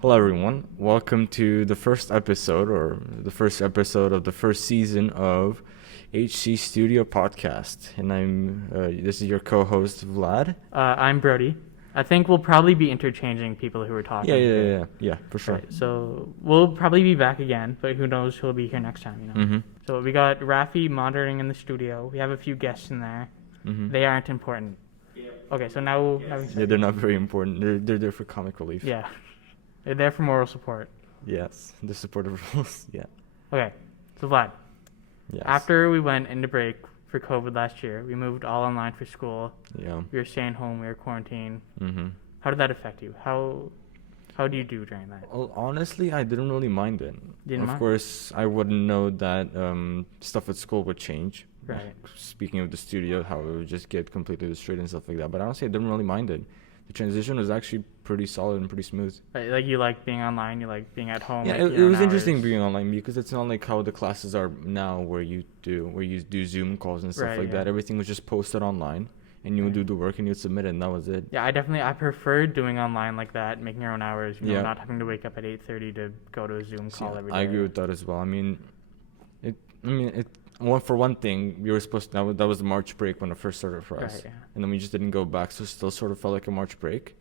Hello, everyone. Welcome to the first episode of the first season of HCPodcast. And this is your co-host, Vlad. I'm Brody. I think we'll probably be interchanging people who are talking. Yeah, for sure. Right, so we'll probably be back again, but who knows who'll be here next time, Mm-hmm. So we got Rafi monitoring in the studio. We have a few guests in there. Mm-hmm. They aren't important. Okay, so now... Yeah, they're not very important. They're there for comic relief. Yeah. They're there for moral support. Yes, the supportive roles. Yeah. Okay, so Vlad. Yes. After we went into break for COVID last year, we moved all online for school. Yeah. We were staying home. We were quarantined. Mm-hmm. How did that affect you? How do you do during that? Well, honestly, I didn't really mind it. Didn't of mind? course, I wouldn't know that stuff at school would change. Right. Speaking of the studio, how it would just get completely destroyed and stuff like that. But honestly, I didn't really mind it. The transition was actually pretty solid and pretty smooth. Right, like you like being online, you like being at home. Yeah, like it was interesting being online because it's not like how the classes are now, where you do Zoom calls and stuff like that. Everything was just posted online, and you would do the work and you'd submit it, and that was it. Yeah, I preferred doing online like that, making your own hours. Not having to wake up at 8:30 to go to a Zoom call every day. I agree with that as well. Well, for one thing, we were supposed to, that was the March break when it first started for us. Right, yeah. And then we just didn't go back, so it still sort of felt like a March break.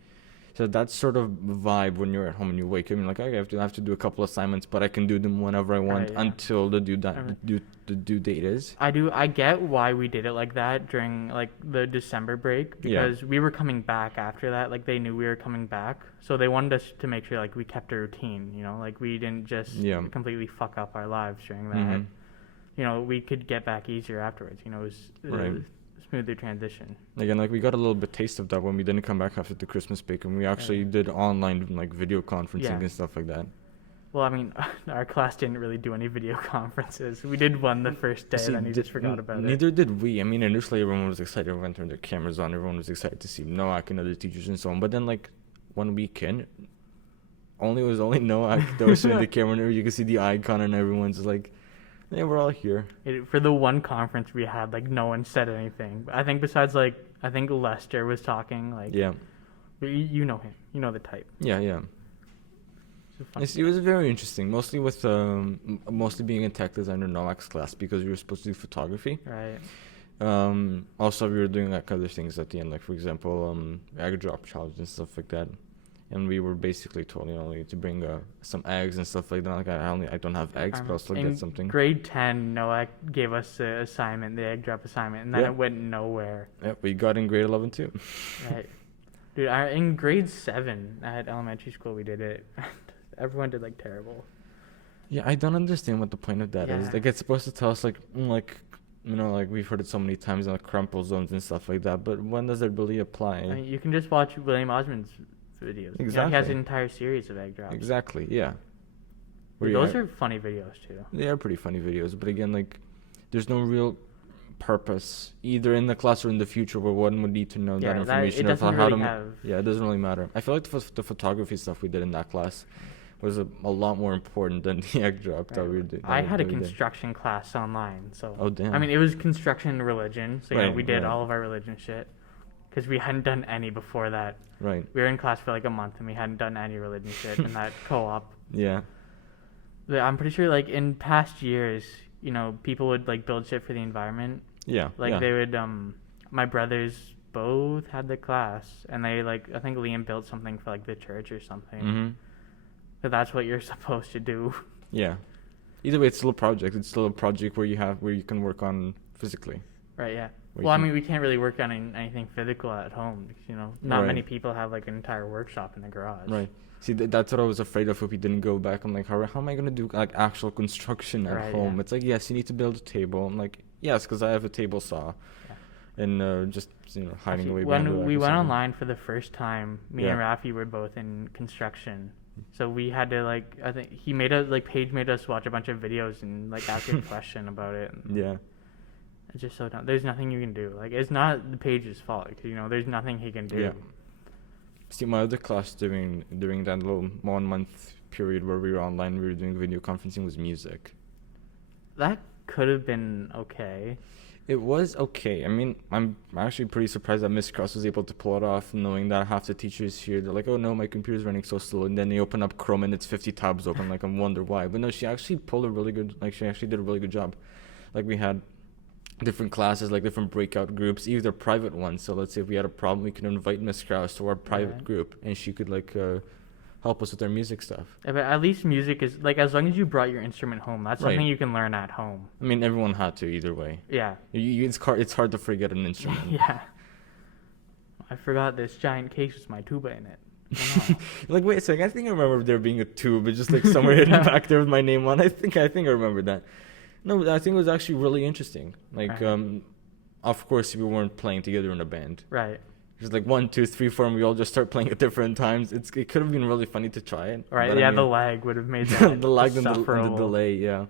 So that sort of vibe when you're at home and you wake up and you're like, okay, I have to do a couple assignments, but I can do them whenever I want until the due date is. I get why we did it like that during like the December break, because we were coming back after that. Like they knew we were coming back, so they wanted us to make sure like we kept a routine. Like we didn't just completely fuck up our lives during that. Mm-hmm. We could get back easier afterwards. It was a smoother transition. Again, like we got a little bit taste of that when we didn't come back after the Christmas break, and we actually did online like video conferencing and stuff like that. Well, I mean, our class didn't really do any video conferences. We did one the first day, and then you just forgot about it. Neither did we. I mean, initially everyone was excited. Everyone turned their cameras on. Everyone was excited to see Noak and other teachers and so on. But then, like, 1 week in, only Noak that was showing the camera, and you could see the icon, and everyone's like, yeah, we're all here. For the one conference we had, like, no one said anything. I think besides, like, Lester was talking, like... Yeah. You know him. You know the type. Yeah. It was very interesting, mostly with mostly being in tech design or Noak's class, because we were supposed to do photography. Right. Also, we were doing, like, other things at the end, like, for example, egg drop challenge and stuff like that. And we were basically told, to bring some eggs and stuff like that. Like I don't have eggs, but I'll still get something. In grade 10, Noah gave us the assignment, the egg drop assignment, and then it went nowhere. Yeah, we got in grade 11 too. Right. Dude, in grade 7 at elementary school, we did it. Everyone did, like, terrible. Yeah, I don't understand what the point of that is. Like, it's supposed to tell us, like we've heard it so many times, like, crumple zones and stuff like that, but when does it really apply? I mean, you can just watch William Osmond's videos. Exactly. He has an entire series of egg drops. Exactly, yeah. Those are funny videos too. They are pretty funny videos, but again, like, there's no real purpose either in the class or in the future where one would need to know that information. It doesn't really have... Yeah, it doesn't really matter. I feel like the photography stuff we did in that class was a lot more important than the egg drop that we did. I had a construction class online, so... Oh, damn. I mean, it was construction religion, so we did all of our religion shit. Because we hadn't done any before that. Right. We were in class for like a month and we hadn't done any religion shit in that co-op. Yeah. But I'm pretty sure like in past years, people would like build shit for the environment. Yeah. Like they would, my brothers both had the class and they like, I think Liam built something for like the church or something. Mm-hmm. So that's what you're supposed to do. Yeah. Either way, it's still a project. It's still a project where you can work on physically. Right, yeah. Well, I mean, we can't really work on anything physical at home because, not many people have, like, an entire workshop in the garage. Right. See, that's what I was afraid of if we didn't go back. I'm like, how am I going to do, like, actual construction at home? Yeah. It's like, yes, you need to build a table. I'm like, yes, because I have a table saw. Yeah. And just, hiding away behind the When we went online for the first time, me and Rafi were both in construction. So we had to, like, I think he made us, like, Paige made us watch a bunch of videos and, like, ask a question about it. Yeah. It's just so dumb. There's nothing you can do. Like, it's not the Page's fault. There's nothing he can do. Yeah. See, my other class during that little 1 month period where we were online, we were doing video conferencing, was music. That could have been okay. It was okay. I mean, I'm actually pretty surprised that Miss Cross was able to pull it off, knowing that half the teachers here, they're like, oh no, my computer's running so slow. And then they open up Chrome and it's 50 tabs open. Like, I wonder why. But no, she actually pulled a really good, like, she actually did a really good job. Like, we had different classes, like different breakout groups, either private ones. So let's say if we had a problem, we could invite Miss Krause to our private group, and she could like help us with our music stuff. Yeah, but at least music is like, as long as you brought your instrument home, that's something you can learn at home. I mean, everyone had to either way. Yeah. It's hard to forget an instrument. Yeah. I forgot this giant case with my tuba in it. Like, wait a second, I think I remember there being a tube, but just like somewhere hidden back there with my name on. I think I remember that. No, I think it was actually really interesting. Like, of course, we weren't playing together in a band. Right. Just like 1, 2, 3, 4, and we all just start playing at different times. It could have been really funny to try it. Right. Yeah, I mean, the lag would have made that the lag and the delay. Yeah.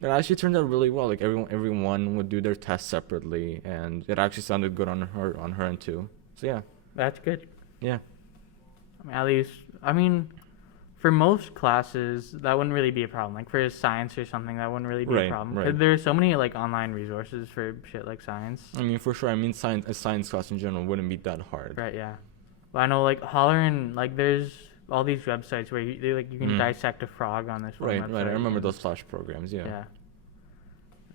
It actually turned out really well. Like everyone would do their tests separately, and it actually sounded good on her end too. So yeah. That's good. Yeah. I mean, at least, I mean, for most classes, that wouldn't really be a problem. Like for science or something, that wouldn't really be a problem. Right. There's so many like online resources for shit like science. I mean, for sure. I mean, a science class in general wouldn't be that hard. Right. Yeah. But I know like Hollerin', like there's all these websites where you can dissect a frog on this one website. Right. I remember those Flash programs. Yeah. Yeah.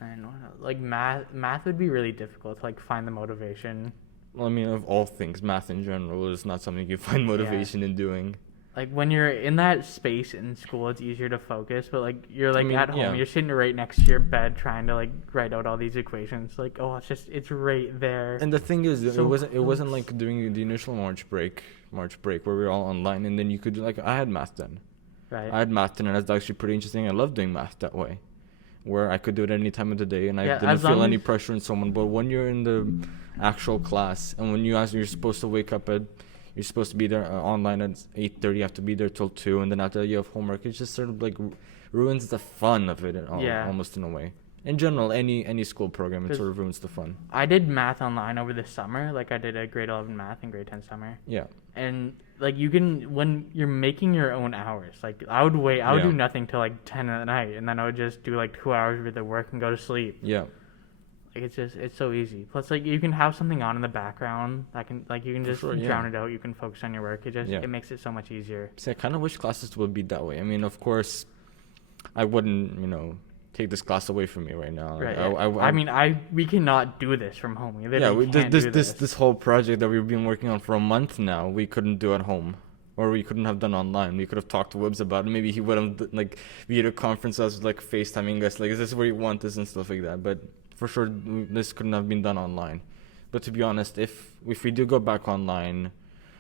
And like math would be really difficult to like find the motivation. Well, I mean, of all things, math in general is not something you find motivation in doing. Like when you're in that space in school, it's easier to focus. But like you're like at home, you're sitting right next to your bed trying to like write out all these equations. Like, oh, it's right there. And the thing is, it wasn't like during the initial March break where we were all online, and then you could do like I had math then. Right. I had math then, and that's actually pretty interesting. I love doing math that way, where I could do it any time of the day, and I didn't feel any pressure in someone. But when you're in the actual class, and when you're supposed to wake up you're supposed to be there online at 8:30. You have to be there till 2, and then after that you have homework. It just sort of like ruins the fun of it, almost in a way. In general, any school program, it sort of ruins the fun. I did math online over the summer. Like I did a grade 11 math and grade 10 summer. Yeah. And like you can, when you're making your own hours, like I would do nothing till like 10 at night, and then I would just do like 2 hours worth of work and go to sleep. Yeah. Like it's so easy. Plus, like you can have something on in the background that can you can just drown it out. You can focus on your work. It makes it so much easier. See, I kind of wish classes would be that way. I mean, of course, I wouldn't take this class away from me right now. Right. We cannot do this from home. This whole project that we've been working on for a month now, we couldn't do at home. Or we couldn't have done online. We could have talked to Wibbs about it. Maybe he would have like video conference us, like FaceTiming us, like, is this where you want this and stuff like that. But for sure, this couldn't have been done online. But to be honest, if we do go back online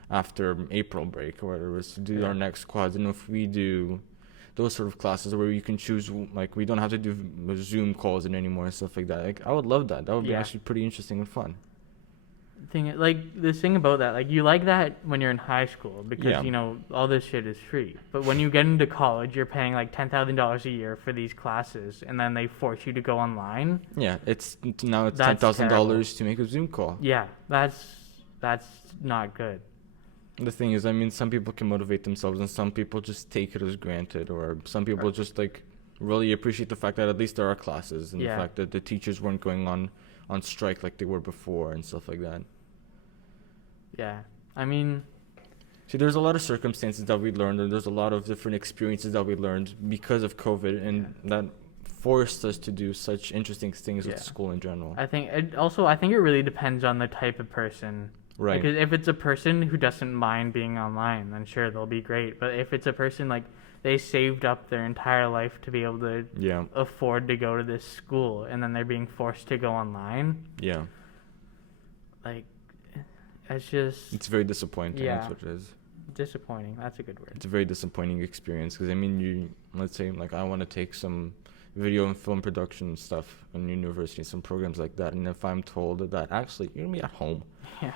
after April break or whatever, to do our next quads, and if we do those sort of classes where you can choose, like we don't have to do Zoom calls and anymore and stuff like that. Like I would love that. That would be actually pretty interesting and fun. The thing about that, like you like that when you're in high school because all this shit is free. But when you get into college, you're paying like $10,000 a year for these classes, and then they force you to go online. Yeah, it's $10,000 to make a Zoom call. Yeah, that's not good. The thing is, I mean, some people can motivate themselves, and some people just take it as granted, or some people just like really appreciate the fact that at least there are classes, and the fact that the teachers weren't going on strike like they were before and stuff like that. Yeah, I mean, see, there's a lot of circumstances that we learned, and there's a lot of different experiences that we learned because of COVID, and that forced us to do such interesting things with school in general. I think it really depends on the type of person. Right. Because if it's a person who doesn't mind being online, then sure, they'll be great. But if it's a person like they saved up their entire life to be able to afford to go to this school, and then they're being forced to go online. Yeah. Like, it's very disappointing. Yeah. That's what it is. Disappointing. That's a good word. It's a very disappointing experience because, I mean, let's say, like, I want to take some video and film production stuff in university, some programs like that, and if I'm told that actually you're going to be at home. Yeah.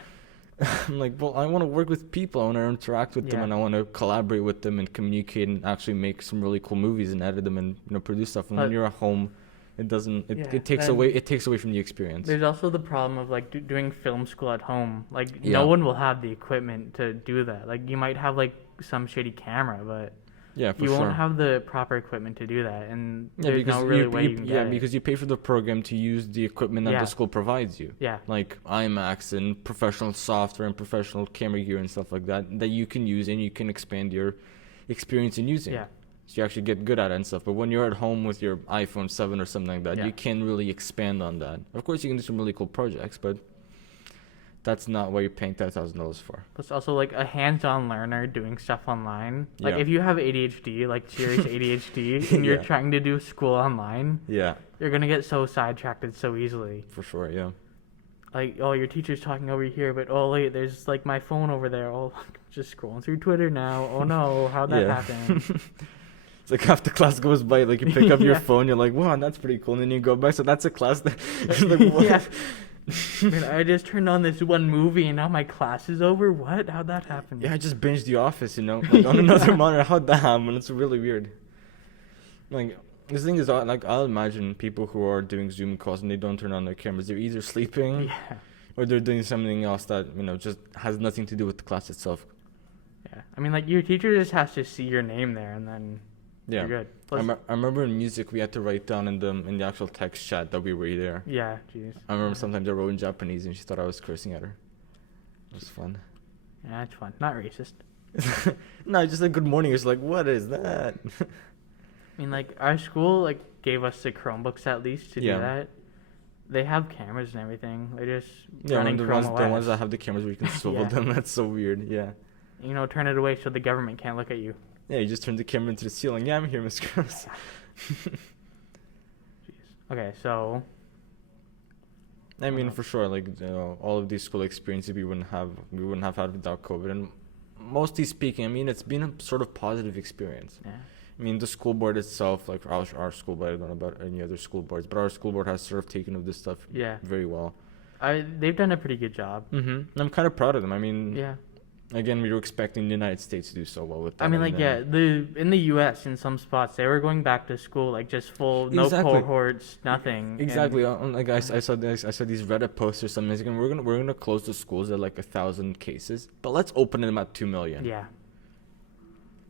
I'm like, well, I want to work with people. I want to interact with them, and I want to collaborate with them and communicate and actually make some really cool movies and edit them and produce stuff. And when you're at home, it doesn't. It takes away. It takes away from the experience. There's also the problem of like doing film school at home. Like no one will have the equipment to do that. Like you might have like some shitty camera, but Yeah, for you sure. won't have the proper equipment to do that, and Yeah, there's no really way you can get it. because you pay for the program to use the equipment that Yeah. the school provides you. Yeah. Like IMAX and professional software and professional camera gear and stuff like that you can use and you can expand your experience in using. Yeah. So you actually get good at it and stuff. But when you're at home with your iPhone 7 or something like that, Yeah. you can't really expand on that. Of course, you can do some really cool projects, but that's not what you're paying $10,000 for. Plus, also like a hands-on learner doing stuff online. Like Yeah. if you have ADHD, like serious ADHD, and you're Yeah. trying to do school online, Yeah, you're gonna get so sidetracked so easily. for sure, yeah. Like, oh, your teacher's talking over here, but oh wait, there's like my phone over there. Oh, just scrolling through Twitter now. Oh no, how'd that happen? It's like half the class goes by, like you pick up your Yeah. phone, you're like, wow, that's pretty cool. And then you go back, so that's a class that... It's like, what? Yeah. Man, I just turned on this one movie and now my class is over. What? How'd that happen? Yeah, I just binged The Office, like on another Yeah. monitor. How'd that happen? It's really weird. Like, the thing is, like, I'll imagine people who are doing Zoom calls and they don't turn on their cameras. They're either sleeping Yeah. or they're doing something else that, just has nothing to do with the class itself. Yeah. I mean, like your teacher just has to see your name there and then Yeah. you're good. I remember in music we had to write down in the actual text chat that we were there. Yeah, jeez. I remember sometimes I wrote in Japanese and she thought I was cursing at her. It was fun. Yeah, it's fun. Not racist. No, just like good morning. It's like, what is that? I mean, like our school like gave us the Chromebooks at least to Yeah. do that. They have cameras and everything. They're just Yeah, running the Chrome ones OS. that have the cameras where you can swivel Yeah. them. That's so weird. Yeah. Turn it away so the government can't look at you. Yeah, you just turn the camera into the ceiling. Yeah, I'm here, Miss Gross. Jeez. Okay, so I mean, for sure, like all of these school experiences we wouldn't have had without COVID. And mostly speaking, I mean, it's been a sort of positive experience. yeah. I mean, the school board itself, like our school board, I don't know about any other school boards, but our school board has sort of taken of this stuff Yeah. very well. They've done a pretty good job. Mm-hmm. And I'm kind of proud of them. I mean, Yeah. again, we were expecting the United States to do so well with that. I mean, and like, yeah, in the U.S. in some spots they were going back to school like just full, no Exactly. cohorts, nothing. Exactly. Like I saw these Reddit posts or something. It's like, we're gonna close the schools at like 1,000 cases, but let's open them at 2 million. Yeah.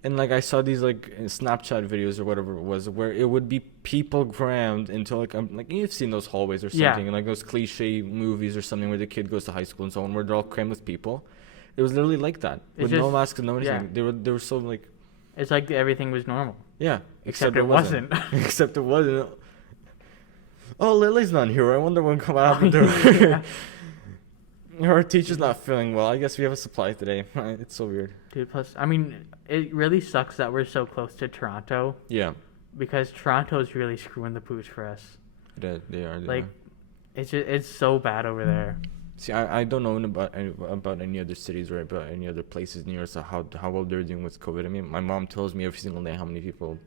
And like I saw these like Snapchat videos or whatever it was, where it would be people crammed into like you've seen those hallways or something, Yeah. like those cliche movies or something where the kid goes to high school and so on, where they're all crammed with people. It was literally like that, with no masks and no anything. yeah. They were so like, It's like everything was normal. yeah, Except it wasn't. Except it wasn't. Oh, Lily's not here. I wonder what happened to her. Yeah. Her teacher's not feeling well. I guess we have a supply today. It's so weird. Dude, plus, I mean, it really sucks that we're so close to Toronto Yeah, because Toronto's really screwing the pooch for us. they are. Like, it's so bad over there. See, I don't know about any other cities or about any other places near us, how well they're doing with COVID. I mean, my mom tells me every single day how many people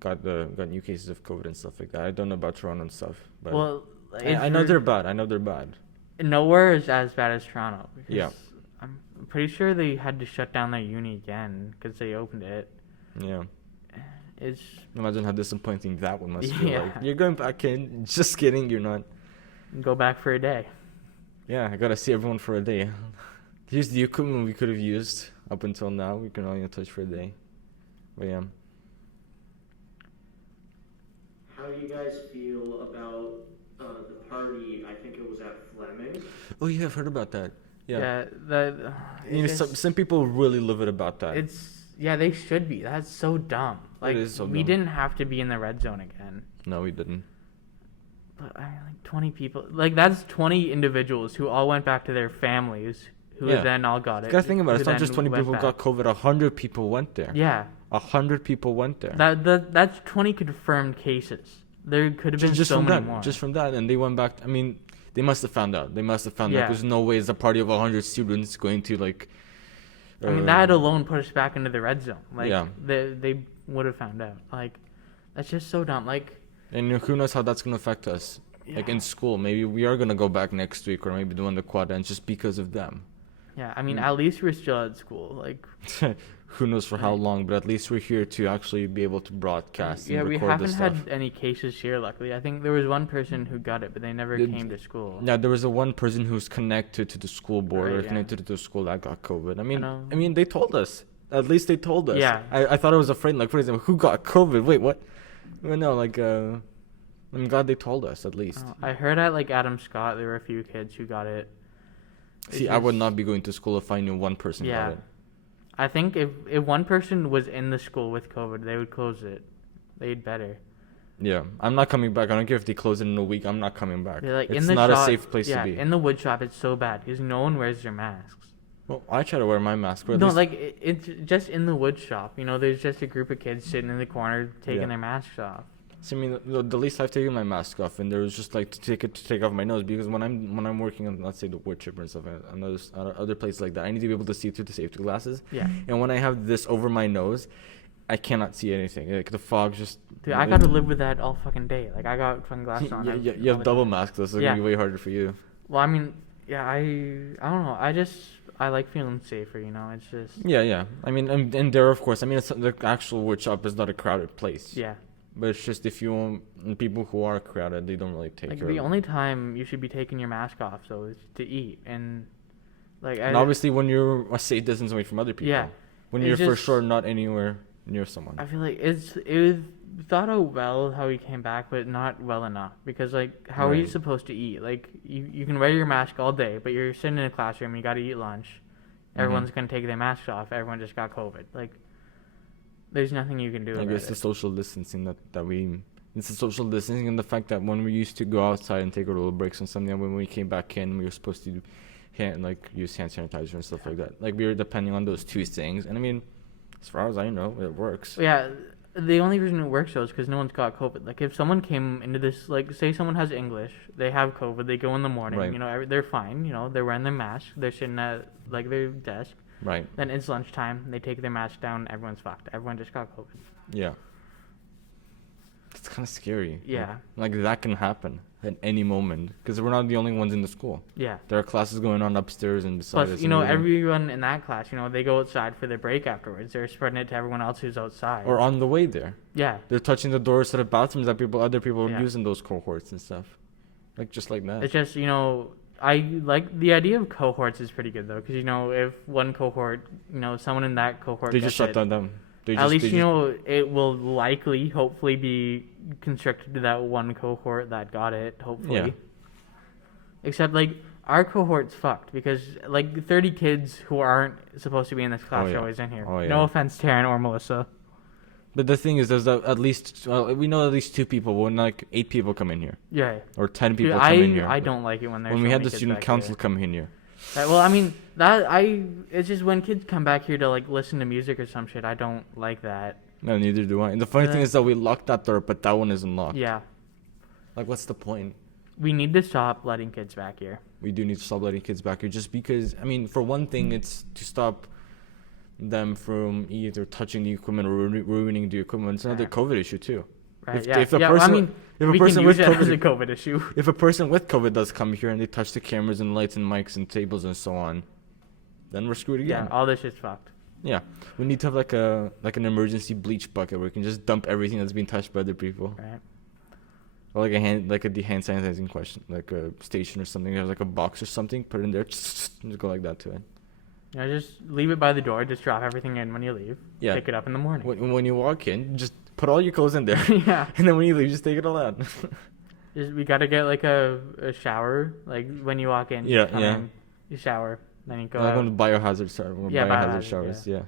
got new cases of COVID and stuff like that. I don't know about Toronto and stuff, but Well, I know they're bad. I know they're bad. Nowhere is as bad as Toronto. Because Yeah. I'm pretty sure they had to shut down their uni again because they opened it. Yeah. It's Imagine how disappointing that one must feel Yeah. like. You're going back in. Just kidding. You're not. go back for a day. Yeah, I gotta see everyone for a day. Here's the equipment we could have used up until now. We can only touch for a day. But yeah. How do you guys feel about the party? I think it was at Fleming. Oh yeah, I've heard about that. Yeah. Some people really love it about that. They should be. That's so dumb. Like, is so we dumb. didn't have to be in the red zone again. No, we didn't. But like 20 people, like that's 20 individuals who all went back to their families, who Yeah. then all got it. You gotta think about it. who It's not then just 20 went people back. got COVID. 100 people went there. Yeah, 100 people went there. that's 20 confirmed cases. There could have been just so from many that, more. just from that, and they went back. I mean, they must have found out. Yeah. There's no way it's a party of 100 students going to like. I mean, that alone put us back into the red zone. Like, Yeah. they would have found out. Like, that's just so dumb. Like, And who knows how that's gonna affect us? Like in school, maybe we are gonna go back next week, or maybe doing the quad ends just because of them. yeah, I mean, at least we're still at school. Like, Who knows for how long? But at least we're here to actually be able to broadcast and yeah, we record this haven't stuff. had any cases here. Luckily, I think there was one person who got it, but they never came to school. Yeah, there was one person who's connected to the school board Right, or yeah. connected to the school that got COVID. I know. mean, they told us. At least they told us. Yeah. I thought I was afraid. Like, for example, who got COVID? Wait, what? Well, no, like, I'm glad they told us at least. I heard at like Adam Scott, there were a few kids who got it. See, I would not be going to school if I knew one person got it. I think if one person was in the school with COVID, they would close it. They'd better. Yeah, I'm not coming back. I don't care if they close it in a week. I'm not coming back. Like, it's in the not shop, a safe place to be. In the wood shop, it's so bad because no one wears their masks. Well, I try to wear my mask. No, like it's just in the wood shop. You know, there's just a group of kids sitting in the corner taking their masks off. So, I mean, the least I've taken my mask off, and there was just like to take off my nose, because when I'm working on, let's say, the wood chipper and stuff, and other places like that, I need to be able to see through the safety glasses. Yeah. And when I have this over my nose, I cannot see anything. Like the fog just. Dude, I gotta live with that all fucking day. Like I got fucking glasses on. Yeah, you have double masks, so it's gonna be way harder for you. Well, I mean, yeah, I don't know. I like feeling safer. You know, it's just. Yeah. I mean, and there, of course. I mean, the actual wood shop is not a crowded place. Yeah. But it's just if you want people who are crowded, they don't really take care of it. The only time you should be taking your mask off, though, is to eat. And, like, and obviously when you're a safe distance away from other people. Yeah. When you're for sure not anywhere near someone. I feel like it was thought out well how he came back, but not well enough. Because, like, how are you supposed to eat? Like, you can wear your mask all day, but you're sitting in a classroom and you got to eat lunch. Everyone's going to take their masks off. Everyone just got COVID. Like, there's nothing you can do about it. It's the social distancing it's the social distancing, and the fact that when we used to go outside and take our little breaks and something, when we came back in, we were supposed to use hand sanitizer and stuff like that. Like, we were depending on those two things. And I mean, as far as I know, it works. Yeah, the only reason it works, though, is because no one's got COVID. Like, if someone came into this, like, say someone has English, they have COVID, they go in the morning, you know, they're fine, you know, they're wearing their mask, they're sitting at, like, their desk. Right. Then it's lunchtime, they take their mask down, everyone's fucked. Everyone just got COVID. Yeah. It's kind of scary. Yeah. Like, that can happen at any moment, because we're not the only ones in the school. Yeah. There are classes going on upstairs and beside us. Plus, you know, everyone in that class, you know, they go outside for their break afterwards. They're spreading it to everyone else who's outside. Or on the way there. Yeah. They're touching the doors to the bathrooms that other people are using those cohorts and stuff. Like, just like that. It's just, you know, I like the idea of cohorts is pretty good, though, because, you know, if one cohort, you know, someone in that cohort they just shut that down. At least, you know, it will likely, hopefully, be constricted to that one cohort that got it, hopefully. Yeah. Except, like, our cohort's fucked because, like, 30 kids who aren't supposed to be in this class are always in here. No offense, Taryn or Melissa. But the thing is, there's at least, we know at least 2 people, when, like, 8 people come in here. Yeah. Or 10 people come in here. I don't like it when there's we had the student council come in here. Well, I mean, it's just when kids come back here to, like, listen to music or some shit, I don't like that. No, neither do I. And the funny thing is that we locked that door, but that one isn't locked. Yeah. Like, what's the point? We need to stop letting kids back here. We do need to stop letting kids back here, just because, I mean, for one thing, it's to stop them from either touching the equipment or ruining the equipment. It's another COVID issue, too. Right, If a person with COVID, as a COVID issue. If a person with COVID does come here and they touch the cameras and lights and mics and tables and so on, then we're screwed again. Yeah, all this shit's fucked. Yeah, we need to have like an emergency bleach bucket where we can just dump everything that's been touched by other people. Right. Or like the hand sanitizing question, like a station or something. There's like a box or something. Put it in there. Just go like that to it. Yeah, just leave it by the door. Just drop everything in when you leave. Yeah. Pick it up in the morning. When you walk in, just put all your clothes in there. Yeah. And then when you leave, just take it all out. We gotta get like a shower. Like when you walk in. You shower. Then you go out. Like biohazard showers. Yeah.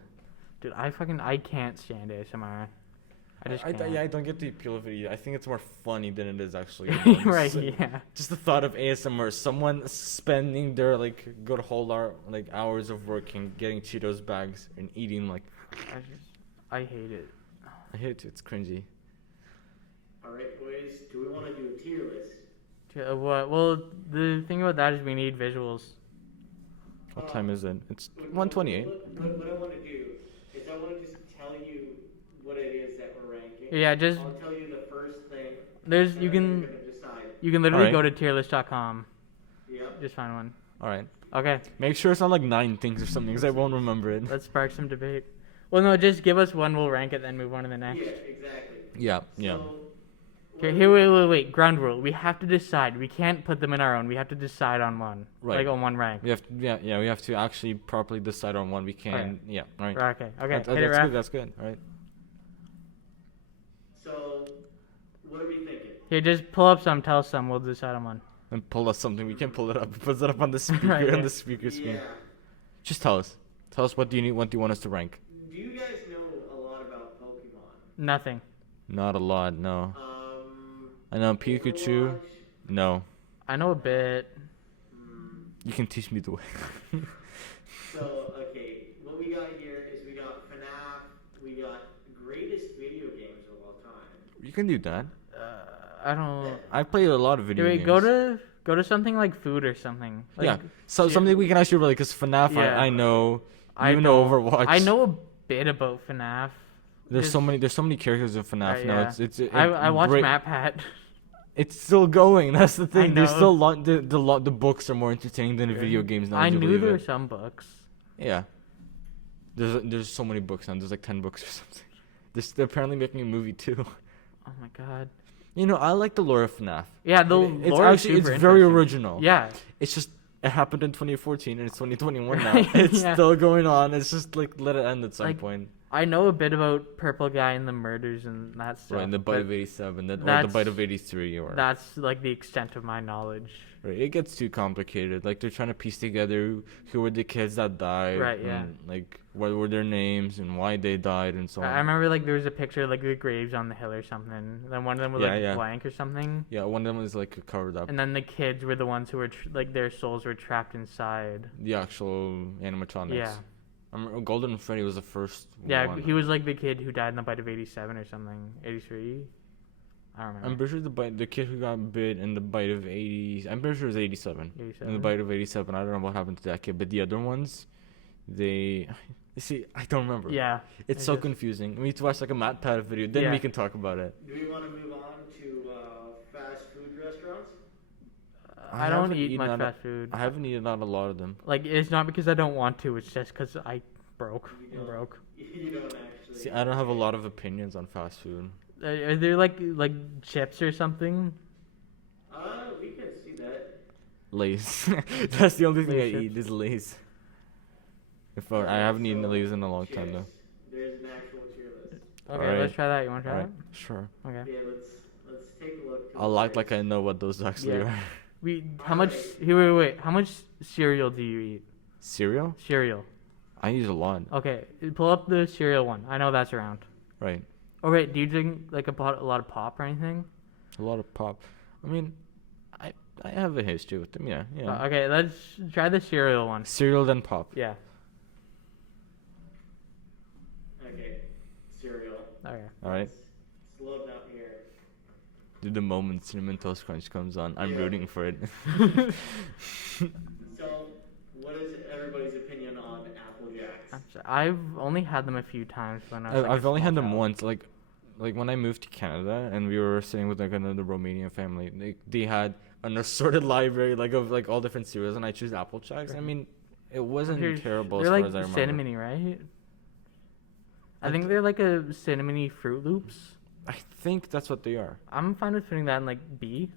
Dude, I can't stand ASMR. I just can't. I don't get the appeal of it either. I think it's more funny than it is actually. Right, yeah. Just the thought of ASMR, someone spending their like good whole hours of working, getting Cheetos bags and eating like. I hate it. I hate it. It's cringy. All right, boys. Do we want to do a tier list? What? Well, the thing about that is we need visuals. What time is it? It's 1:28. What I want to do is I want to just tell you what it is that we're ranking. Yeah, just. I'll tell you the first thing. You can literally go to tierlist.com. Yep. Just find one. All right. Okay. Make sure it's not like 9 things or something, because I won't remember it. Let's spark some debate. Well, no, just give us one. We'll rank it, then move on to the next. Yeah, exactly. Yeah. So, Okay, here, wait. Ground rule. We have to decide. We can't put them in our own. We have to decide on one. Right. Like on one rank. We have to, we have to actually properly decide on one. We can, Alright. yeah, all right. Okay. That's Hit it, Raph. good. That's good. All right. So, what are we thinking? Here, just pull up some. Tell us some. We'll decide on one. And pull us something. We can pull it up. Put it up on the speaker Right, on yeah. the speaker screen. Yeah. Just tell us. Tell us what do you need. What do you want us to rank? Do you guys know a lot about Pokemon? Nothing. Not a lot. No. I know Pikachu. Overwatch? No. I know a bit. You can teach me the way. So, okay, what we got here is we got FNAF, we got greatest video games of all time. You can do that. I don't. I played a lot of video Wait, games. go to something like food or something. Like, Yeah. So something we can actually relate because FNAF. Yeah. I know. I You know don't- Overwatch. I know a bit about FNAF. There's so many characters in FNAF Right, now. yeah. It's I watched great. MatPat. It's still going. That's the thing. There's know. still the books are more entertaining than the video games now. I would you knew believe there were it? some books. Yeah. There's so many books now. There's like 10 books or something. They're apparently making a movie too. Oh my god. You know, I like the lore of FNAF. Yeah, the It's lore is actually super it's very interesting. original. Yeah. It's just it happened in 2014 and it's 2021 now. Right, It's yeah. still going on. It's just like let it end at some Like, point. I know a bit about Purple Guy and the murders and that stuff. Right, and the but bite of 87, or the that's- bite of 83, or That's like the extent of my knowledge. right. It gets too complicated. Like they're trying to piece together who were the kids that died, Right, yeah. and, like what were their names and why they died and so on. I remember like there was a picture of, like the graves on the hill or something. Then one of them was Yeah, like yeah. blank or something. Yeah, one of them was like covered up. And then the kids were the ones who were like their souls were trapped inside. The actual animatronics. Yeah. I remember Golden Freddy was the first Yeah, one. he was like the kid who died in the bite of 87 or something. 83? I don't remember. I'm pretty sure the kid who got bit in the bite of 80. I'm pretty sure it was 87. 87. In the bite of 87, I don't know what happened to that kid, but the other ones, they. You see, I don't remember. Yeah. It's I so guess. confusing. We need to watch like a MatPat video, then Yeah. we can talk about it. Do we want to move on to fast food restaurants? I don't haven't eat eaten much out of- fast food. I haven't eaten out a lot of them. Like, it's not because I don't want to, it's just because I broke. You I'm don't- broke. You don't actually. See, I don't have a lot of opinions on fast food. Are there like chips or something? We can see that. Lay's. That's the only thing I Lay's eat is Lay's. I haven't eaten So, Lay's in a long time though. chips. There's an actual tier list. Okay, Alright. let's try that. You want to try Alright, sure. that? Okay. Yeah, let's take a look. to I'll the act like I list. know what those actually Yeah. are. How much? Here, wait. How much cereal do you eat? Cereal? Cereal. I use a lot. Okay, pull up the cereal one. I know that's around. Right. Oh wait, do you drink like a lot of pop or anything? A lot of pop. I mean, I have a history with them. Yeah. Okay, let's try the cereal one. Cereal then pop. Yeah. Okay, cereal. Okay. All right. It's loading up here. The moment Cinnamon Toast Crunch comes on, I'm Yeah. rooting for it. So, what is everybody's opinion on Apple Jacks? I've only had them a few times when I was. I've only had them once. Like when I moved to Canada and we were sitting with like another Romanian family, they had an assorted library of all different cereals, and I choose Apple Jacks. I mean, it wasn't terrible as They're far like as I remember. cinnamony, right? I think they're like a cinnamony Fruit Loops. I think that's what they are. I'm fine with putting that in like B.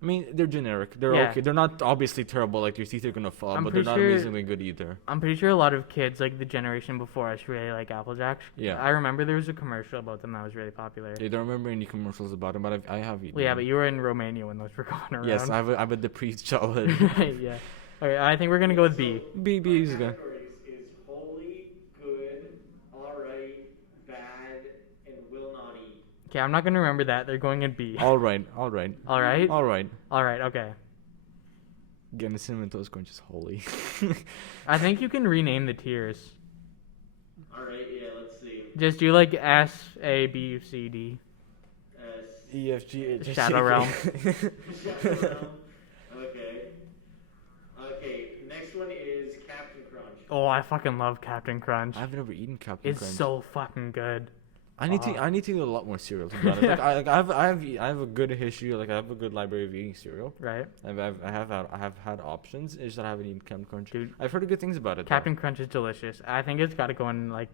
I mean, they're generic. They're Yeah. okay. They're not obviously terrible. Like your teeth are gonna fall, I'm but they're pretty not sure- amazingly good either. I'm pretty sure a lot of kids, like the generation before us, really like Apple Jacks. Yeah. I remember there was a commercial about them that was really popular. I don't remember any commercials about them, but I have eaten. Well, yeah, them. but you were in Romania when those were going around. Yes, I have a depressed childhood. Right, yeah. Okay, I think we're gonna go with B. BB is good. Categories is holy, good, alright, bad, and will not eat. Okay, I'm not gonna remember that. They're going in B. All right. All right. All right. All right. Okay. Again, the Cinnamon Toast Crunch is holy. I think you can rename the tiers. Alright, yeah, let's see. Just do like S, A, B, C, D. S. EFG. Shadow Realm. Shadow Realm. Okay. Okay, next one is Captain Crunch. Oh, I fucking love Captain Crunch. I've never eaten Captain It's Crunch. so fucking good. I need to eat a lot more cereal. To be honest, I have a good history. Like I have a good library of eating cereal. Right? I have had options. It's just I haven't eaten Captain Crunch. Dude. I've heard good things about it. though. Captain Crunch is delicious. I think it's got to go in like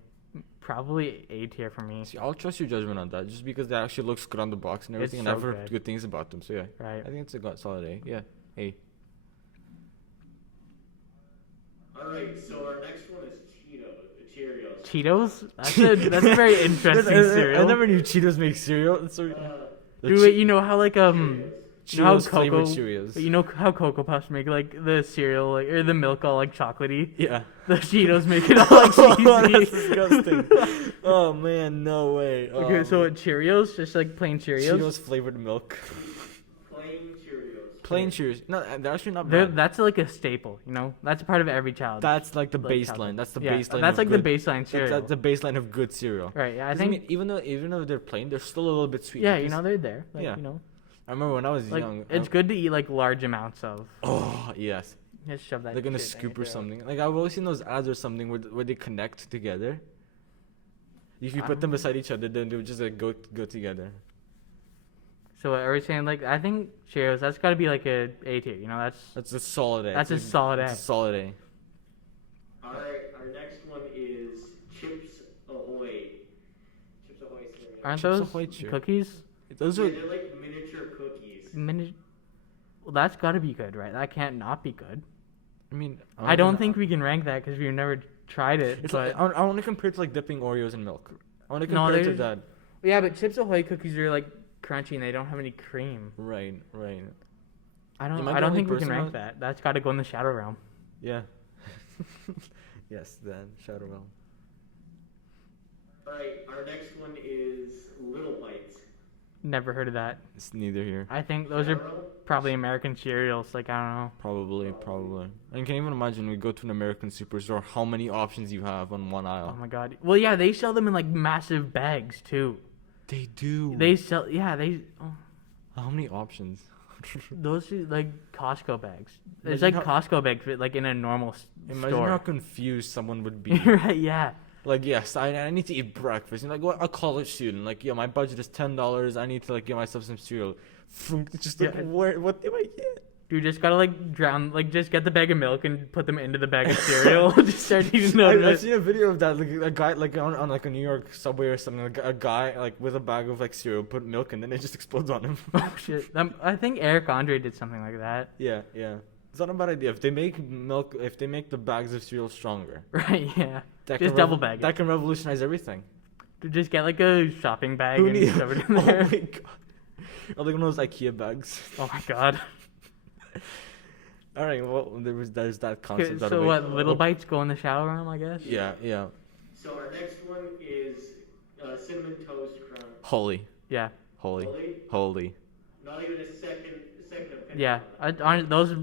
Probably A tier for me. See, I'll trust your judgment on that, just because that actually looks good on the box and everything, It's and I've so heard good. good things about them. So yeah, Right. I think it's a solid A. Yeah, A. All right, so our next one is Cheetos. Cheetos? That's a very interesting cereal. I never knew Cheetos make cereal. That's so. Dude, wait, you know how like Cheerios. you know how Cheetos flavored Cocoa, Cheerios. you know how Cocoa Puffs make like the cereal like or the milk all like chocolatey. Yeah. The Cheetos make it all like cheesy. That's disgusting. Oh man, no way. Okay, so Cheerios, just like plain Cheerios. Cheetos flavored milk. Plain Cheerios. Plain Cheerios. No, they're actually not They're, bad. that's like a staple, you know. That's a part of every child. That's like the like baseline. childhood. That's the Yeah, baseline. that's of like good, the baseline cereal. That's the baseline of good cereal. Right. Yeah, I 'Cause think. even though they're plain, they're still a little bit sweet. Yeah, because- you know they're there. Like, Yeah. You know, I remember when I was like young. it's good to eat like large amounts of. Oh yes. Just shove that. Like in a shit down scoop your or throat. something. Like I've always seen those ads or something where they connect together. If you put them beside each other, then they would just like go together. So what are we saying? Like I think Cheerios. That's got to be like a A tier. You know, That's a solid A. That's It's a solid It's A. a solid A. All right, our next one is Chips Ahoy. Chips Ahoy cereal. aren't Chips those Ahoy cheer. cookies? Those Yeah, are they're like miniature cookies. Well, that's got to be good, right? That can't not be good. I mean I don't think we can rank that because we've never tried it. It's But like, I want to compare it to like dipping Oreos in milk. I want to No, compare it to there's- that. yeah, but Chips Ahoy cookies are like crunchy and they don't have any cream. Right. I Am don't. I I the don't only think we can person rank who- that. That's got to go in the shadow realm. Yeah. Yes, then Shadow Realm. All right, our next one is Little Bites. Never heard of that. It's neither here. I think those are Shadow Realm? probably American cereals. Like I don't know. Probably. I can't even imagine we go to an American superstore, how many options you have on one Oh aisle. my god. Well, yeah, they sell them in like massive bags too. They do. They sell. Yeah, they. Oh, How many options? those are like Costco bags. It's Imagine like Costco bags, but like in a normal Imagine store. how confused someone would be. Right? Yeah. Like, yes, I need to eat breakfast. And like, what a college student. Like, yeah, my budget is $10. I need to like get myself some cereal. Just like, Yeah. what do I get? You just gotta like drown, like just get the bag of milk and put them into the bag of cereal. Just start eating those. I've seen a video of that, like a guy, like on like a New York subway or something, like a guy like with a bag of like cereal, put milk, and then it just explodes on him. Oh shit! I think Eric Andre did something like that. Yeah. It's not a bad idea. If they make the bags of cereal stronger, Right? Yeah. that Just can double bag it. That can revolutionize everything. To just get like a shopping bag Who and needs? shove it in Oh there. my god! Or like one of those IKEA bags. Oh my god. All right. Well, there's that Okay, concept. out of so it. what? Little bites go in the shower room, I guess. Yeah. So our next one is Cinnamon Toast Crunch. Holy. Yeah. Holy. Not even a second opinion. Yeah. Those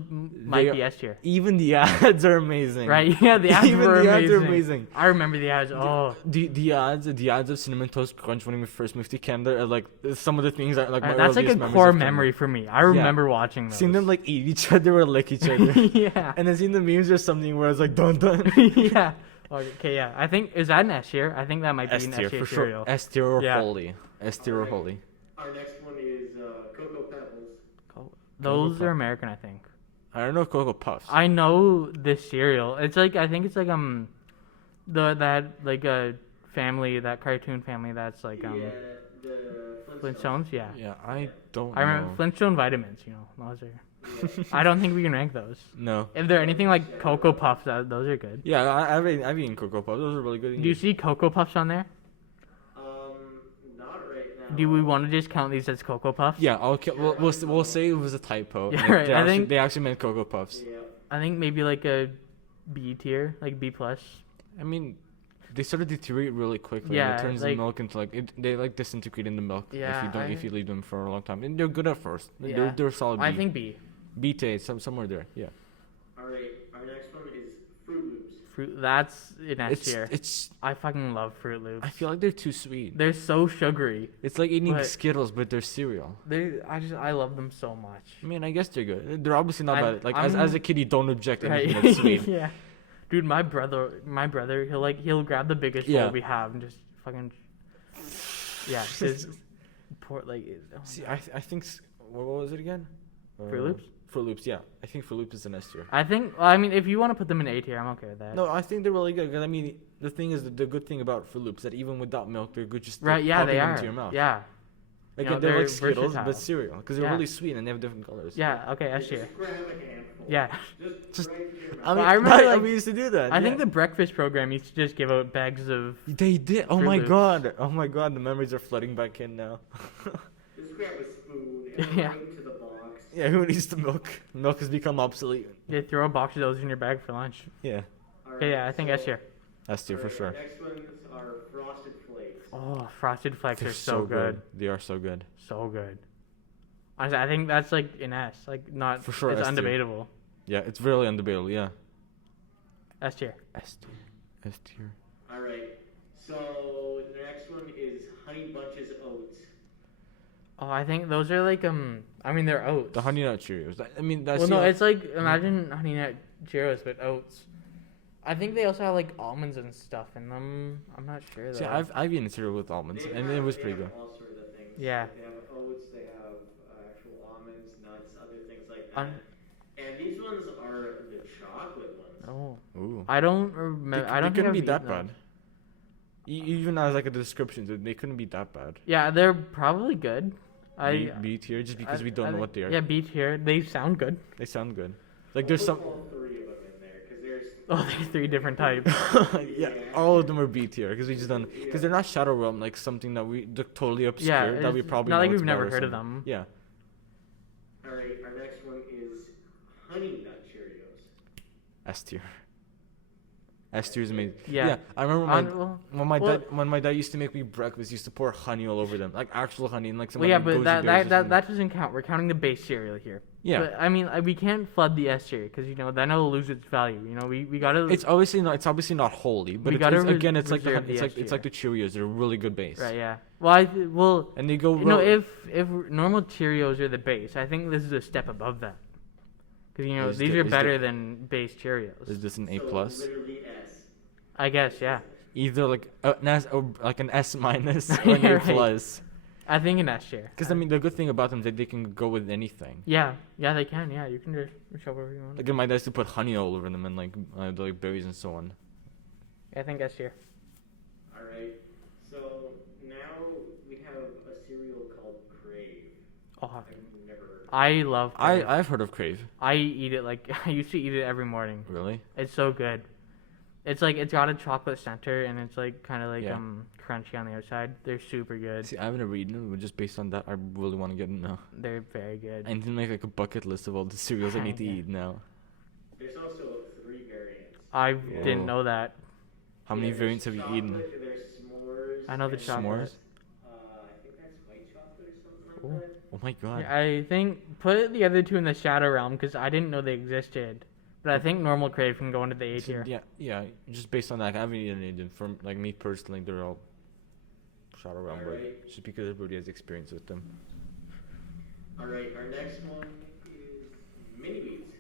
might They be are- S tier. Even the ads are amazing. Right? Yeah. The ads Even were the amazing. ads are amazing. I remember the ads. Oh. The ads of Cinnamon Toast Crunch when we first moved to Canada are like some of the things that like my That's like a earliest memories core of Canada. memory for me. I remember watching those. Seeing them like eat each other or lick each other. Yeah. And then seeing the memes or something where it's like dun dun. Yeah. Okay, yeah. I think is that an S tier? I think that might be S an tier S tier for cereal. sure. S tier or Yeah. holy. S tier or Alright. holy. Our next one is Cocoa Pebbles. Those Cocoa are American, I think. I don't know Cocoa Puffs. I know this cereal. It's like I think it's like family, that cartoon family that's like Yeah, the Flintstones. Yeah. Yeah, I don't I remember know. Flintstone vitamins. You know, those are. Yeah. I don't think we can rank those. No. If there anything like Cocoa Puffs, those are good. Yeah, I've eaten Cocoa Puffs. Those are really good. Do you see Cocoa Puffs on there? Not right now. Do we want to just count these as Cocoa Puffs? Yeah, okay. We'll say it was a typo. Yeah, and right, I think- they actually meant Cocoa Puffs. Yeah. I think maybe like a B tier, like B plus. I mean, they sort of deteriorate really quickly. Yeah, and it turns like- the milk into like they like disintegrate in the milk. Yeah, if you leave them for a long time, and they're good at first. Yeah. They're solid. B. I think B. B to A, somewhere there. Yeah. All right. Our next one is Fruit Loops. Fruit. That's an S tier. It's. I fucking love Fruit Loops. I feel like they're too sweet. They're so sugary. It's like eating But- Skittles, but they're cereal. I love them so much. I mean, I guess they're good. They're obviously not I- bad. Like I'm- as a kid, you don't object anything Right? that's sweet. Yeah. Dude, my brother, he'll grab the biggest Yeah. bowl we have and just fucking. Yeah. Just pour like. Oh See, I think what was it again? Fruit Loops? Fruit Loops, yeah. I think Fruit Loops is an S tier. I think. I mean, if you want to put them in A tier, I'm okay with that. No, I think they're really good. Cause I mean, the thing is, the good thing about Fruit Loops that even without milk, they're good. Just Right? Yeah, popping they them are. into your mouth. Yeah. Like You know, they're they're like Skittles, versatile. but cereal, because they're Yeah. really sweet and they have different colors. Yeah. Okay. S tier. Just grab a handful. Yeah. Just right into your mouth. I mean, I remember, like, we used to do that. I yeah. think the breakfast program used to just give out bags of. They did. Oh Fruit my Loops. god. Oh my god. The memories are flooding back in now. Just grab a spoon and Yeah. right into the box. Yeah, who needs the milk? Milk has become obsolete. You throw a box of those in your bag for lunch. Yeah, All Okay, yeah, I think S tier. S tier for Alright, sure. our next ones are Frosted Flakes. Oh, Frosted Flakes They're are so good. They are so good. So good. Honestly, I think that's like an S. Like not For sure, It's S tier. undebatable. Yeah, it's really undebatable. Yeah. S tier. S tier. S tier. Alright, so the next one is Honey Bunches Oats. Oh, I think those are like I mean they're oats. The Honey Nut Cheerios. I mean, that's Well, no, it's like imagine Honey Nut Cheerios but oats. I think they also have like almonds and stuff in them. I'm not sure though. See, I've eaten cereal with almonds, and it was pretty They good. have all sorts of things. Yeah. They have oats, they have actual almonds, nuts, other things like Un- that. And these ones are the chocolate ones. Oh, Ooh. I don't remember. I don't they couldn't think be I've that eaten bad. those. Even as like a description, they couldn't be that bad. Yeah, they're probably good. B tier, just because we don't know think- what they are. Yeah, B tier. They sound good. They sound good. Like there's some. All three of them in there, because there's. Oh, there's 3 different types. Yeah, all of them are B tier because we just don't. Because they're not Shadow Realm, like something that we totally obscure Yeah, that we it's probably not know like it's we've never bad or heard of something. them. Yeah, Alright, our next one is Honey Nut Cheerios. S tier. S tier is amazing. Yeah. I remember Well, when my dad used to make me breakfast, he used to pour honey all over them, like actual honey, and like some. well, yeah, like, but Goji that Berries or something. that doesn't count. We're counting the base cereal here. Yeah. But, I mean, we can't flood the S tier because then it'll lose its value. We gotta. It's obviously not holy, but We it's, gotta again, it's like reserve the it's S like the Cheerios. They're a really good base. Right. Yeah. Well, And they go. you know, if normal Cheerios are the base, I think this is a step above that. Because these are better than base Cheerios. Is this an A So plus? literally S. I guess. Yeah. Either like an S or like an S minus or an A Right. plus. I think an S tier. Because I mean, the good thing about them is that they can go with anything. Yeah. Yeah, they can. Yeah, you can just shove whatever you want. Like my dad used to put honey all over them and like berries and so on. I think S tier. Alright, so now we have a cereal called Crave. Oh, I've never. I love. Crave. I've heard of Crave. I eat it like I used to eat it every morning. Really? It's so good. It's like it's got a chocolate center and it's like kind of like Yeah. crunchy on the outside. They're super good. See, I've never eaten them, but just based on that, I really want to get them now. They're very good. I need to make like a bucket list of all the cereals I need to Yeah. eat now. There's also 3 variants. I Whoa. didn't know that. How many There's variants have you eaten? chocolate, There's s'mores. I know the and chocolate. there's, I think that's white chocolate or something like that. Oh my god. Yeah, I think put the other 2 in the shadow realm because I didn't know they existed. But I think normal Crave can go into the A See, tier. yeah. Just based on that, I haven't eaten any of them. From like me personally, they're all Shadow Realm, but Alright. just because everybody has experience with them. Alright, our next one is Mini Wheats.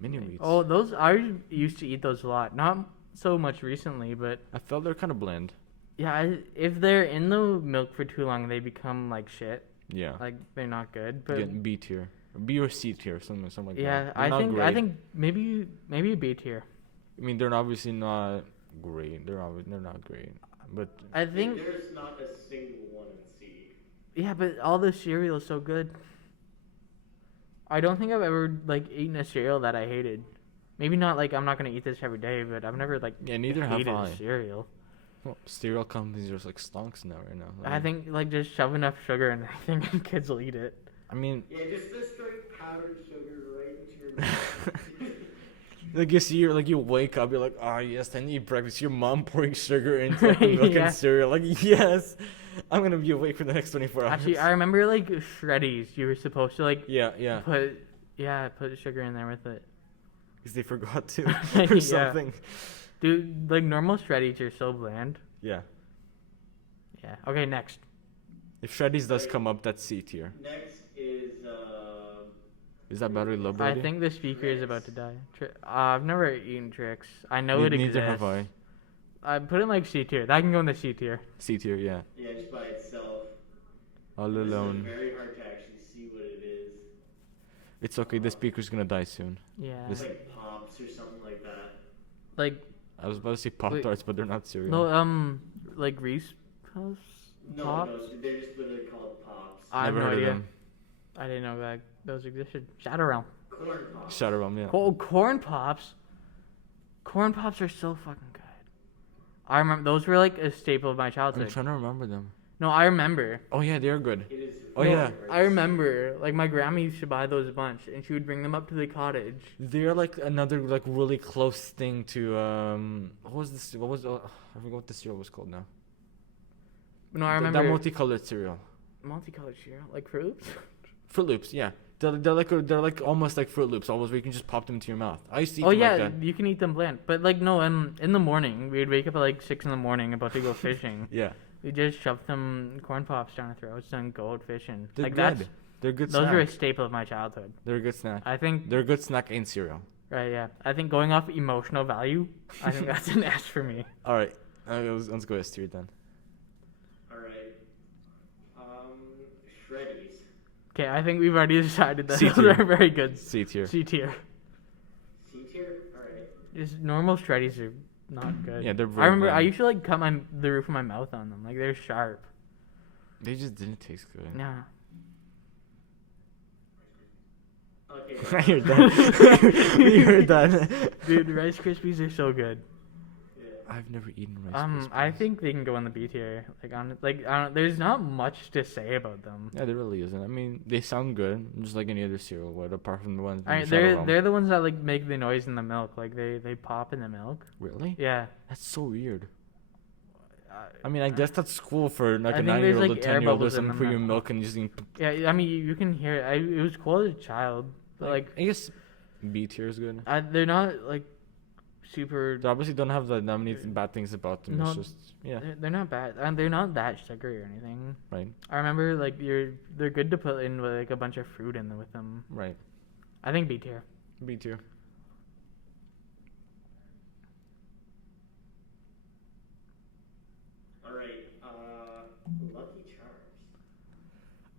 Mini wheats. Oh, those I used to eat those a lot. Not so much recently, but I felt they're kind of bland. yeah, if they're in the milk for too long, they become like shit. Yeah. Like they're not good. But Getting B tier, B or C tier, something like yeah, that. They're I not think great. maybe a B tier. I mean, they're obviously not great. They're not great, but I think There's not a single one in C. yeah, but all the cereal is so good. I don't think I've ever like eaten a cereal that I hated. Maybe not like I'm not gonna eat this every day, but I've never like yeah, neither have hated I. a cereal. Well, cereal companies are just like stonks now, right now. I think like just shove enough sugar in anything and kids will eat it. I mean, Yeah, just the straight powdered sugar right into your mouth. like you wake up, you're like, oh yes, I need breakfast. Your mom pouring sugar into like, milk Yeah. and cereal. Like yes, I'm gonna be awake for the next 24 hours. Actually, I remember like Shreddies. You were supposed to like yeah, put sugar in there with it. because they forgot to Yeah. or something. Dude, like normal Shreddies are so bland. Yeah. Yeah. Okay, next. If Shreddies does come up, that's C tier. Next is Is that battery low? I think the speaker is about to die. I've never eaten Trix. I know it exists. Neither have I. I put it in like C tier. That can go in the C tier. C tier, yeah. just by itself. All This is alone. very hard to actually see what it is. It's okay. The speaker's gonna die soon. Yeah. It's like Pops or something like that. Like I was about to say Pop-Tarts, but they're not cereal. no like Reese Puffs. No, Pops? no, they're just literally called Pops. I have Never no heard idea. of them. I didn't know that those existed. Shadow Realm. Corn Pops. Shadow Realm, yeah. Corn Pops. Corn Pops are so fucking good. I remember those were like a staple of my I'm childhood. trying to remember them. No, I remember. Oh yeah, they're good. It is. Oh, No, yeah. I remember. Like my grandma used to buy those a bunch, and she would bring them up to the cottage. They're like another like really close thing to what was this? What was I forgot what the cereal was called now. No, I That remember. multicolored cereal. Multicolored cereal, like Fruit Loops. Fruit Loops, yeah. They're like almost like Fruit Loops, almost where you can just pop them into your mouth. I used to eat Oh them yeah, like that. you can eat them bland. But like no, in the morning we'd wake up at like 6 a.m. about to go fishing. Yeah, We just shove some corn pops down our throats and go out fishing. they're like good. They're a good those snack. were a staple of my childhood. They're a good snack. I think They're a good snack and cereal. right, yeah. I think going off emotional value, I think that's an S for me. All right, let's go S tier then. All right. Shreddies. Okay, I think we've already decided that C those tier. are very good. C tier. C tier. C tier. All right. Just normal shreddies are not good. Yeah, they're I very remember I bland. used to like cut the roof of my mouth on them. Like they're sharp. They just didn't taste good. Yeah. Okay. You're done. You're done. Dude, Rice Krispies are so good. Yeah. I've never eaten Rice Krispies. I think they can go in the B tier. There's not much to say about them. Yeah, there really isn't. I mean, they sound good, just like any other cereal would, apart from the ones. in the Shadow They're Realm. they're the ones that like make the noise in the milk. Like they pop in the milk. Really? Yeah. That's so weird. I mean, I guess that's cool for like I a think there's, 9-year-old or like, air 10-year-old or bubbles in something. them Put your now. milk and just Yeah. I mean, you can hear it. It was cool as a child. But like I guess B tier is good. they're not like super. They obviously don't have that many bad things about them. No, It's just They're not bad. And they're not that sugary or anything. right, I remember like they're good to put in with like a bunch of fruit in with them. right. I think B tier. B tier. All right. Lucky Charms.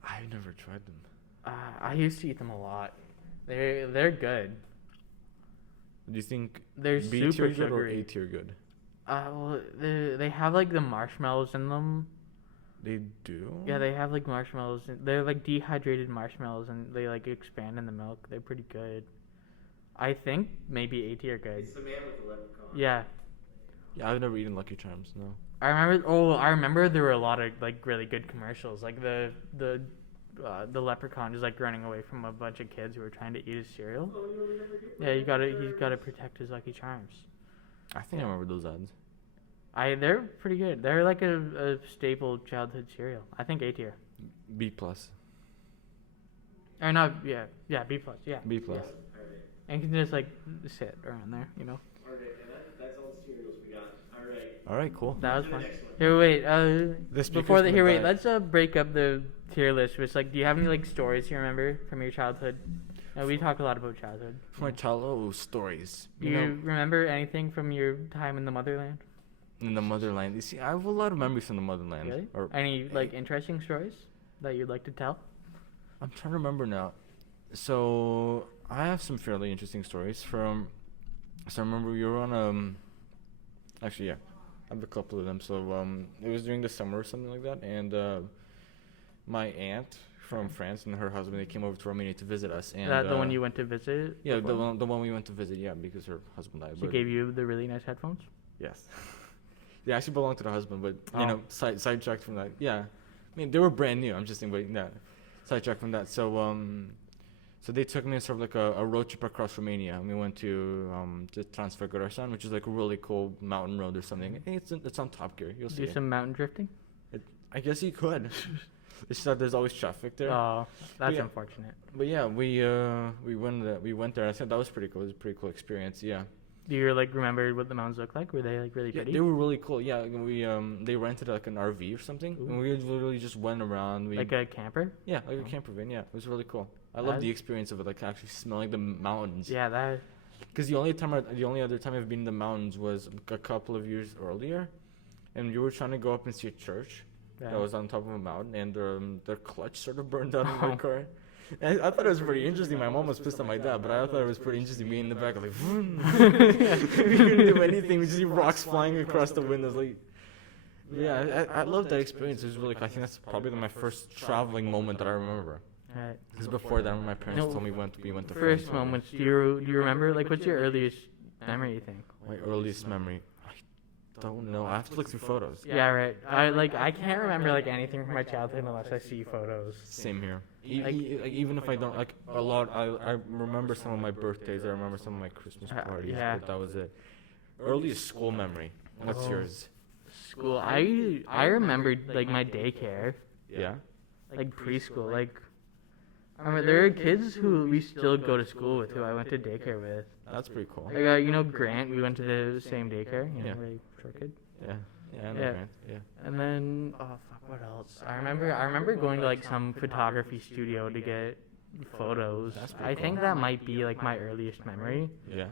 I've never tried them. I used to eat them a lot. They're good. Do you think They're B super tier good or sugary. A tier good? Well, they have like the marshmallows in them. They do. Yeah, they have like marshmallows. They're like dehydrated marshmallows, and they like expand in the milk. They're pretty good. I think maybe A tier good. It's the man with the leprechaun. Yeah, Yeah, I've never eaten Lucky Charms. No. I remember. Oh, I remember there were a lot of like really good commercials. Like the leprechaun is like running away from a bunch of kids who are trying to eat his cereal. Oh, you only never get Yeah, he's gotta protect his Lucky Charms. I think I remember those ads. They're pretty good. They're like a staple childhood cereal. I think A tier. B plus. Or not? Yeah, B plus. Yeah, B plus. All right. and you can just like sit around there, you know. All right. And that's all the cereals we got. All right. All right, cool. That was To the fun. next one. Here, wait. The speaker's Before the gonna here, wait. die. Let's break up the tier list. Which like, do you have any like stories you remember from your childhood? We talk a lot about childhood. My childhood stories. Do you remember anything from your time in the motherland? In the motherland. You see, I have a lot of memories from the motherland. Really? Or Any like interesting stories that you'd like to tell? I'm trying to remember now. So I have some fairly interesting stories from. So I remember we were on Actually, yeah, I have a couple of them. So it was during the summer or something like that, and my aunt from France and her husband, they came over to Romania to visit us. And That the one you went to visit? Yeah, before? the one we went to visit. Yeah, because her husband died. She but gave you the really nice headphones. Yes. They actually belonged to the husband, but Oh. you know, sidetracked from that. Yeah, I mean they were brand new. I'm just saying, but yeah, sidetracked from that. So so they took me on sort of like a road trip across Romania. We went to Transfăgărășan, which is like a really cool mountain road or something. I think it's on Top Gear. You'll see. Do it. some mountain drifting? I guess you could. It's just that there's always traffic there. Oh, that's Yeah. unfortunate. But yeah, we went there. I think that was pretty cool. It was a pretty cool experience. Yeah. Do you like remember what the mountains looked like? Were they like really Yeah, pretty? they were really cool. Yeah, we they rented like an RV or something, Ooh. and we literally just went around. We Like a camper? yeah, like Oh. a camper van. Yeah, it was really cool. I love That- the experience of it, like actually smelling the mountains. Yeah, that. Because the only other time I've been in the mountains was a couple of years earlier, and you were trying to go up and see a church Yeah. that was on top of a mountain, and their clutch sort of burned out in my Oh. car. I thought it was pretty interesting. My mom was pissed at my dad, but I thought it was pretty interesting being in the back, like, we couldn't do anything. We just see rocks flying across the windows. Like, yeah, I love that experience. It was really, I think that's probably my first traveling moment that I remember. Right. Because before that, when my parents told me we went to First France. moments. Do you remember? Like, what's your earliest memory? You think? My earliest memory. I don't know. I have to look through photos. Yeah, right. I can't remember like anything from my childhood unless I see photos. Same here. Even if I don't a lot, I remember some of my birthdays. I remember some of my Christmas parties. Yeah. But that was it. Earliest school memory. What's yours? School. I remembered like my daycare. Yeah. Like preschool. Like I remember there are kids who we still go to school with who I went to daycare with. That's pretty cool. Like you know Grant. We went to the same daycare. You know, Yeah. really short kid. Yeah. Yeah. I know Yeah. Grant. Yeah. And then what else? I remember going to like some photography studio to get photos. That's pretty I think cool. that might be like my earliest memory. Yeah.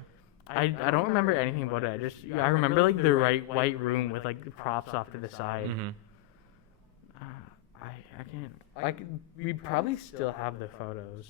I don't remember anything about it. I remember like the white room with like the props off to the side. Mm-hmm. I can't. We probably still have the photos.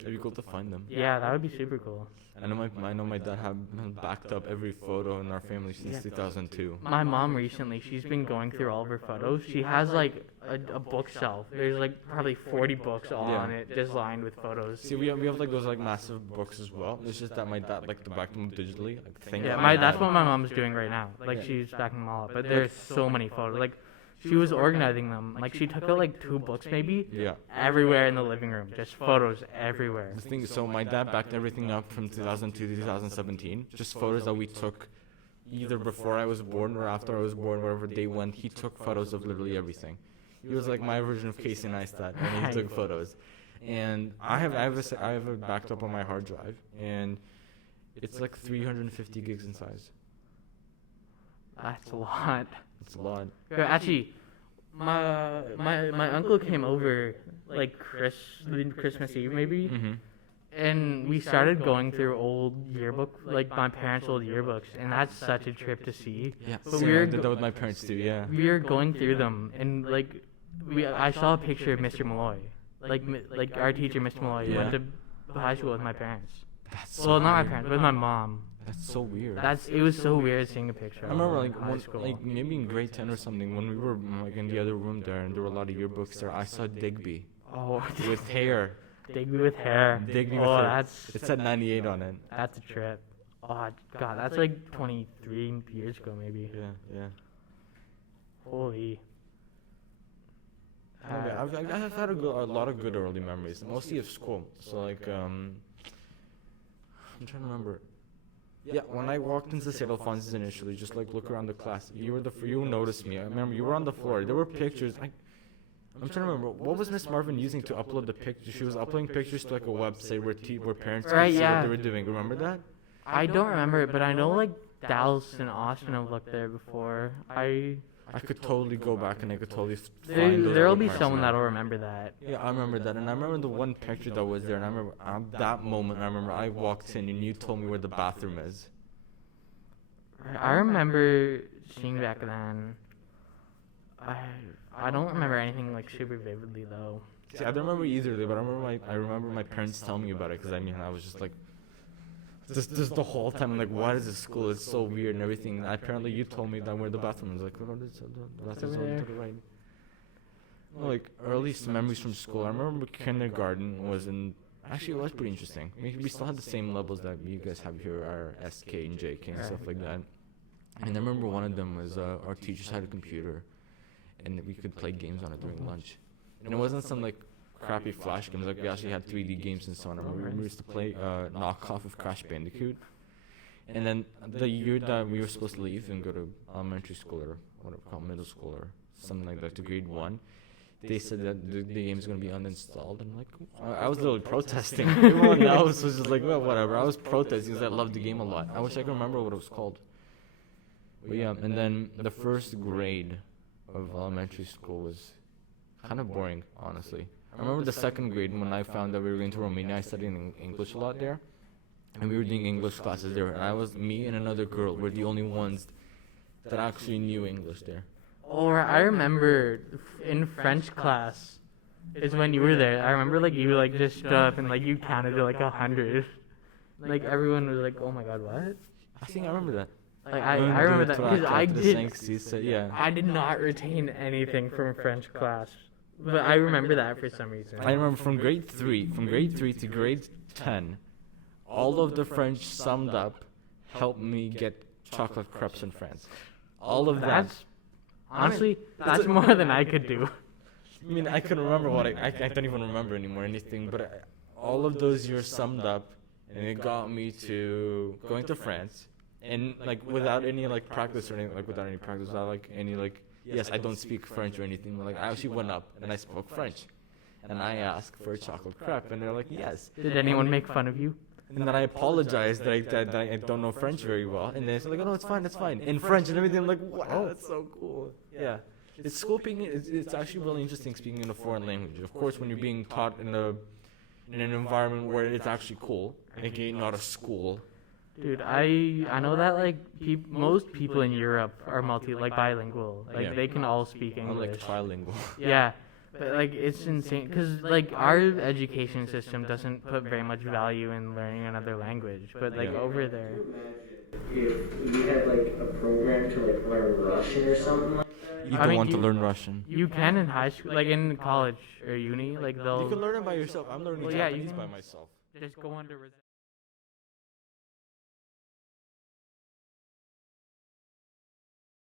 It'd be cool to find them. Yeah, that would be super cool. I know my dad had backed up every photo in our family since 2002. My mom recently, she's been going through all of her photos. She has like a bookshelf. There's like probably 40 books all on it, just lined with photos. See, we have like those like massive books as well. It's just that my dad like to back them up digitally. Yeah, that's what my mom's doing right now. Like she's backing them all up. But there's so many photos. Like she was organizing them. Like she took out like 2 books maybe. Yeah. Everywhere in the living room, just photos everywhere. The thing is, so my dad backed everything up from 2002 to 2017. Just photos that we took either before I was born or after I was born, wherever they went. He took photos of literally everything. He was like my version of Casey Neistat, and he took photos. And I have it backed up on my hard drive, and it's like 350 gigs in size. That's a lot. It's a lot. Actually, my uncle came over like Christmas Eve maybe, Mm-hmm. and we started going through old yearbook, like my parents' old yearbooks, and that's such a trip to see. Yeah. But Same, we I were did that with my parents too. Yeah. We were going through them, and like I saw a picture of Mr. Malloy, like our teacher, Mr. Malloy, Yeah. went to high school with my parents. That's so Well, not my weird. parents, with my mom. That's so weird. It was so weird seeing a picture. I remember of him in high school. like maybe in grade 10 or something when we were like in the other room there and there were a lot of yearbooks there. I saw Digby with hair. Digby with hair. Digby with Oh, hair. It said 98 on it. That's a trip. Oh God, that's like 23 years ago maybe. Yeah. Holy. I've had a lot of good early memories, mostly of school. So like I'm trying to remember. Yeah, when I walked into St. Alphonsus initially, just like look around the class, you noticed me. I remember you were on the floor. There were pictures. I'm trying to remember what was Miss Marvin using to upload the pictures. She was uploading pictures to like a website where parents could see what they were doing. Remember that? I don't remember it, but I know like Dallas and Austin have looked there before. I could totally go back and I could totally find those There'll be bookmarks someone now. that'll remember that. Yeah, I remember that, and I remember the one picture that was there, and I remember at that moment, I walked in and you told me where the bathroom is. I remember seeing back then. I don't remember anything like super vividly though. See, I don't remember either, but I remember my parents telling me about it, because I was just like, this the whole time, I'm like, what is this school? It's so weird and everything. And apparently, you told me that where the bathroom is. Like, oh, the bathroom's over to the right. Well, like earliest memories from school. I remember kindergarten was actually it was pretty interesting. We still had the same levels that you guys have here, our SK and JK and stuff like that. And I remember one of them was our teachers had a computer, and we could play games on it during lunch. And it wasn't some like crappy flash games. Like we actually had 3D games and so on. I remember we used to play knockoff of Crash Bandicoot. And then the year that we were supposed to leave and go to elementary school or whatever called middle school or something like that to grade 1, they said that the game's gonna be uninstalled. And like I was literally protesting. Everyone else was just like, well, whatever. I was protesting because I loved the game a lot. I wish I could remember what it was called. But yeah, and then the first grade of elementary school was kind of boring, honestly. I remember the second grade when I found that we were going to Romania. I studied English a lot there, and we were doing English classes there. And me and another girl were the only ones that actually knew English there. Or I remember in French class, is when you were there. I remember like you like just stood up and like you counted to like 100. Like everyone was like, "Oh my god, what?" I think I remember that. Like I remember that because Yeah. I did not retain anything from French class, but I remember that for some reason. I remember from grade 3 to grade 10, all of the French summed up helped me get chocolate crepes in France. All of that. Honestly, that's more than I could do. I mean, I can remember what I don't even remember anymore anything, but all of those years summed up, and it got me to going to France, and like without any like practice or anything, like without any like yes, I don't speak French or anything, but like I actually went up and I spoke French, and I asked for a chocolate crepe, and they're like yes. Did anyone make fun of you? And then I apologized that I don't know French very well, and they're like, oh no, it's fine, in French and everything. I'm like, wow, that's so cool. Yeah. It's it's actually really interesting speaking in a foreign language. Of course, when you're being taught in an environment where it's actually cool, aka not a school. Dude, I know that like most people in Europe are bilingual. Like they can all speak English. I'm like trilingual. Yeah, but like it's insane because like our education system doesn't put very much value in learning another language. But like over there, if you had like a program to like learn Russian or something like that. You don't want to learn Russian. You can in high school, like in college or uni, like they'll. You can learn it by yourself. I'm learning Japanese by myself. Just go under.